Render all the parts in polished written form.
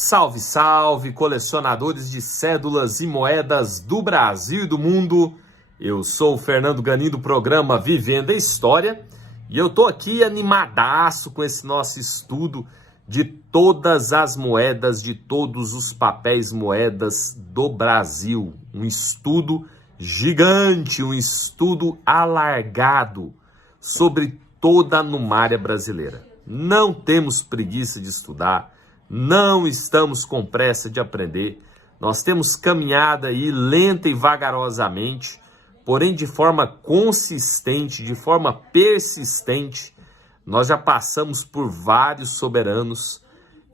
Salve, salve, colecionadores de cédulas e moedas do Brasil e do mundo. Eu sou o Fernando Ganin do programa Vivendo a História e eu tô aqui animadaço com esse nosso estudo de todas as moedas, de todos os papéis moedas do Brasil. Um estudo gigante, um estudo alargado sobre toda a numária brasileira. Não temos preguiça de estudar. Não estamos com pressa de aprender, nós temos caminhado aí lenta e vagarosamente, porém de forma consistente, de forma persistente. Nós já passamos por vários soberanos,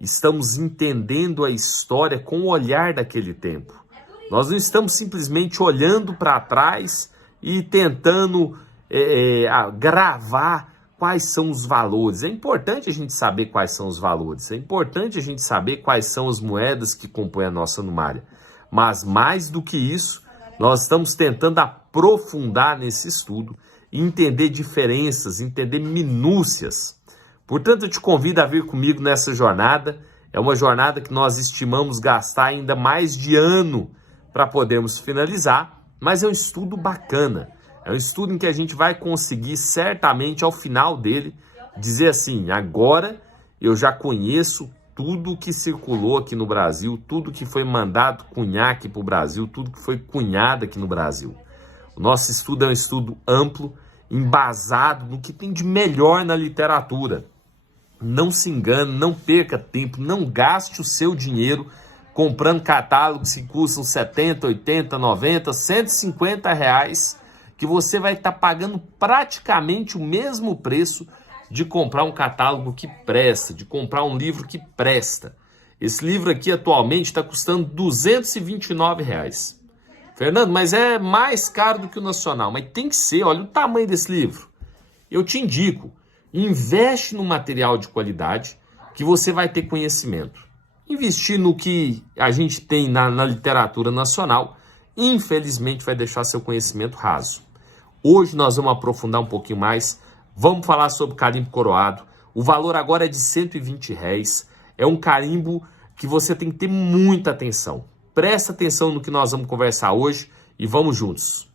estamos entendendo a história com o olhar daquele tempo. Nós não estamos simplesmente olhando para trás e tentando gravar quais são os valores. É importante a gente saber quais são os valores, é importante a gente saber quais são as moedas que compõem a nossa numária. Mas mais do que isso, nós estamos tentando aprofundar nesse estudo e entender diferenças, entender minúcias. Portanto, eu te convido a vir comigo nessa jornada. É uma jornada que nós estimamos gastar ainda mais de ano para podermos finalizar, mas é um estudo bacana. É um estudo em que a gente vai conseguir, certamente, ao final dele, dizer assim, agora eu já conheço tudo que circulou aqui no Brasil, tudo que foi mandado cunhar aqui para o Brasil, tudo que foi cunhado aqui no Brasil. O nosso estudo é um estudo amplo, embasado no que tem de melhor na literatura. Não se engane, não perca tempo, não gaste o seu dinheiro comprando catálogos que custam 70, 80, 90, 150 reais, que você vai estar pagando praticamente o mesmo preço de comprar um catálogo que presta, de comprar um livro que presta. Esse livro aqui atualmente está custando R$ 229. Fernando, mas é mais caro do que o nacional, mas tem que ser, olha o tamanho desse livro. Eu te indico, investe no material de qualidade que você vai ter conhecimento. Investir no que a gente tem na literatura nacional, infelizmente vai deixar seu conhecimento raso. Hoje nós vamos aprofundar um pouquinho mais, vamos falar sobre carimbo coroado. O valor agora é de R$ 120. É um carimbo que você tem que ter muita atenção. Presta atenção no que nós vamos conversar hoje e vamos juntos.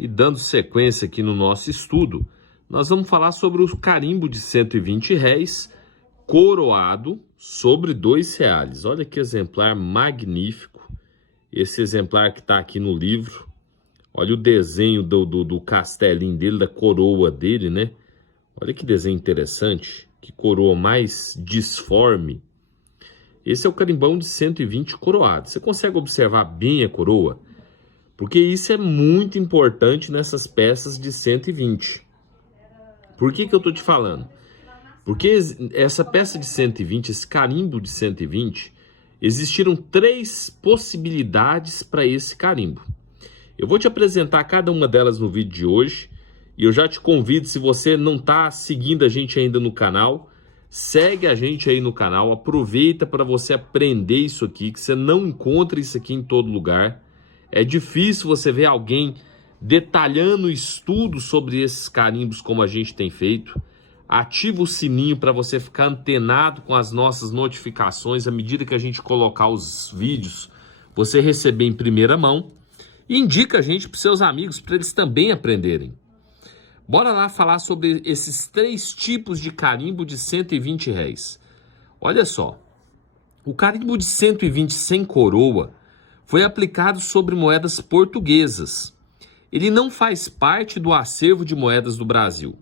E dando sequência aqui no nosso estudo, nós vamos falar sobre o carimbo de R$ 120 coroado sobre R$ 2. Olha que exemplar magnífico, esse exemplar que está aqui no livro. Olha o desenho do castelinho dele, da coroa dele, né? Olha que desenho interessante, que coroa mais disforme. Esse é o carimbão de 120 coroado. Você consegue observar bem a coroa? Porque isso é muito importante nessas peças de 120. Por que eu estou te falando? Porque essa peça de 120, esse carimbo de 120, existiram 3 possibilidades para esse carimbo. Eu vou te apresentar cada uma delas no vídeo de hoje. E eu já te convido, se você não está seguindo a gente ainda no canal, segue a gente aí no canal. Aproveita para você aprender isso aqui, que você não encontra isso aqui em todo lugar. É difícil você ver alguém detalhando estudos sobre esses carimbos como a gente tem feito. Ativa o sininho para você ficar antenado com as nossas notificações. À medida que a gente colocar os vídeos, você receber em primeira mão. E indica a gente para os seus amigos, para eles também aprenderem. Bora lá falar sobre esses 3 tipos de carimbo de R$ 120. Olha só, o carimbo de 120 sem coroa foi aplicado sobre moedas portuguesas. Ele não faz parte do acervo de moedas do Brasil.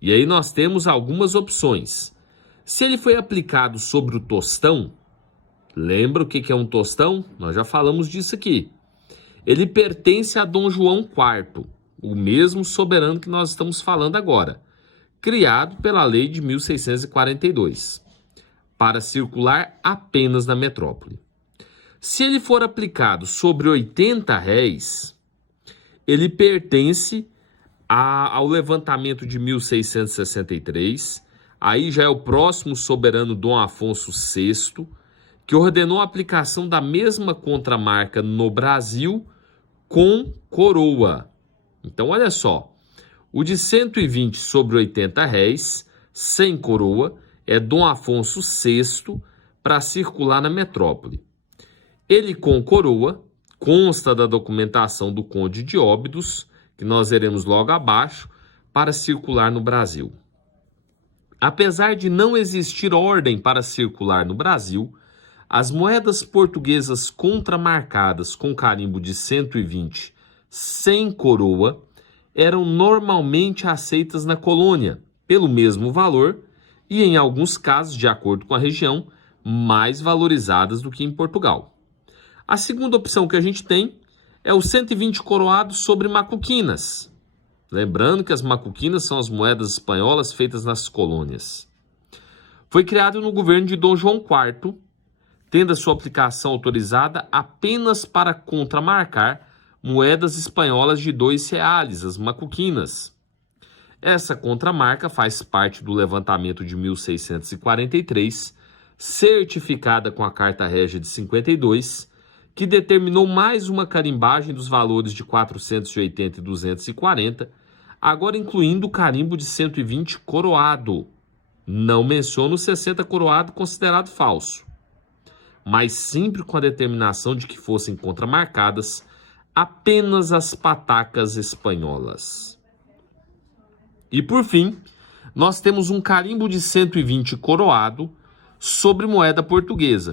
E aí nós temos algumas opções. Se ele foi aplicado sobre o tostão, lembra o que é um tostão? Nós já falamos disso aqui. Ele pertence a Dom João IV, o mesmo soberano que nós estamos falando agora, criado pela lei de 1642, para circular apenas na metrópole. Se ele for aplicado sobre R$ 80, ele pertence ao levantamento de 1663, aí já é o próximo soberano Dom Afonso VI, que ordenou a aplicação da mesma contramarca no Brasil com coroa. Então, olha só, o de 120 sobre 80 réis, sem coroa, é Dom Afonso VI para circular na metrópole. Ele com coroa consta da documentação do Conde de Óbidos, que nós veremos logo abaixo, para circular no Brasil. Apesar de não existir ordem para circular no Brasil, as moedas portuguesas contramarcadas com carimbo de 120 sem coroa eram normalmente aceitas na colônia pelo mesmo valor e, em alguns casos, de acordo com a região, mais valorizadas do que em Portugal. A segunda opção que a gente tem é o 120 coroado sobre macuquinas. Lembrando que as macuquinas são as moedas espanholas feitas nas colônias. Foi criado no governo de Dom João IV, tendo a sua aplicação autorizada apenas para contramarcar moedas espanholas de 2 reais, as macuquinas. Essa contramarca faz parte do levantamento de 1643, certificada com a Carta Régia de 52, que determinou mais uma carimbagem dos valores de 480 e 240, agora incluindo o carimbo de 120 coroado. Não menciono o 60 coroado considerado falso, mas sempre com a determinação de que fossem contramarcadas apenas as patacas espanholas. E por fim, nós temos um carimbo de 120 coroado sobre moeda portuguesa.